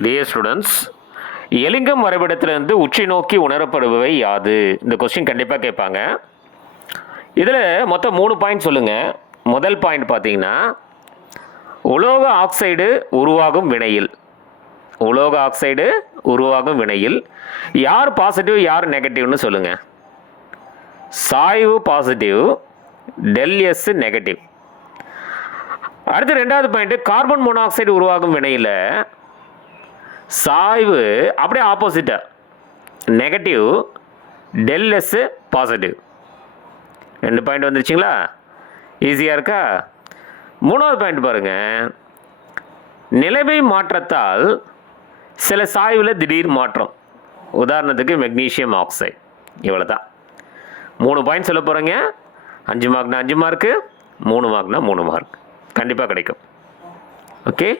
Dear students, Ellingham வரைபடத்திலிருந்து உச்சி நோக்கி உணரப்படுபவை யாது? இந்த கொஸ்டின் கண்டிப்பாக கேட்பாங்க. இதில் மொத்தம் 3 பாயிண்ட் சொல்லுங்கள். முதல் பாயிண்ட் பார்த்தீங்கன்னா, உலோக ஆக்சைடு உருவாகும் வினையில் யார் பாசிட்டிவ் யார் நெகட்டிவ்னு சொல்லுங்கள். சாய்வு பாசிட்டிவ், டெல் எஸ் நெகட்டிவ். அடுத்து ரெண்டாவது பாயிண்ட், கார்பன் மோனாக்சைடு உருவாகும் வினையில் சாய்வு அப்படியே ஆப்போசிட்டா, negative, del S positive. 2 point வந்துருச்சுங்களா? ஈஸியாக இருக்கா? மூணாவது பாயிண்ட் பாருங்கள், நிலைமை மாற்றத்தால் சில சாய்வில் திடீர் மாற்றம். உதாரணத்துக்கு மெக்னீஷியம் ஆக்சைடு. இவ்வளோ தான் 3 பாயிண்ட் சொல்ல போகிறேங்க. 5 மார்க்னா 5 மார்க்கு, 3 மார்க்னா 3 மார்க் கண்டிப்பாக கிடைக்கும். ஓகே.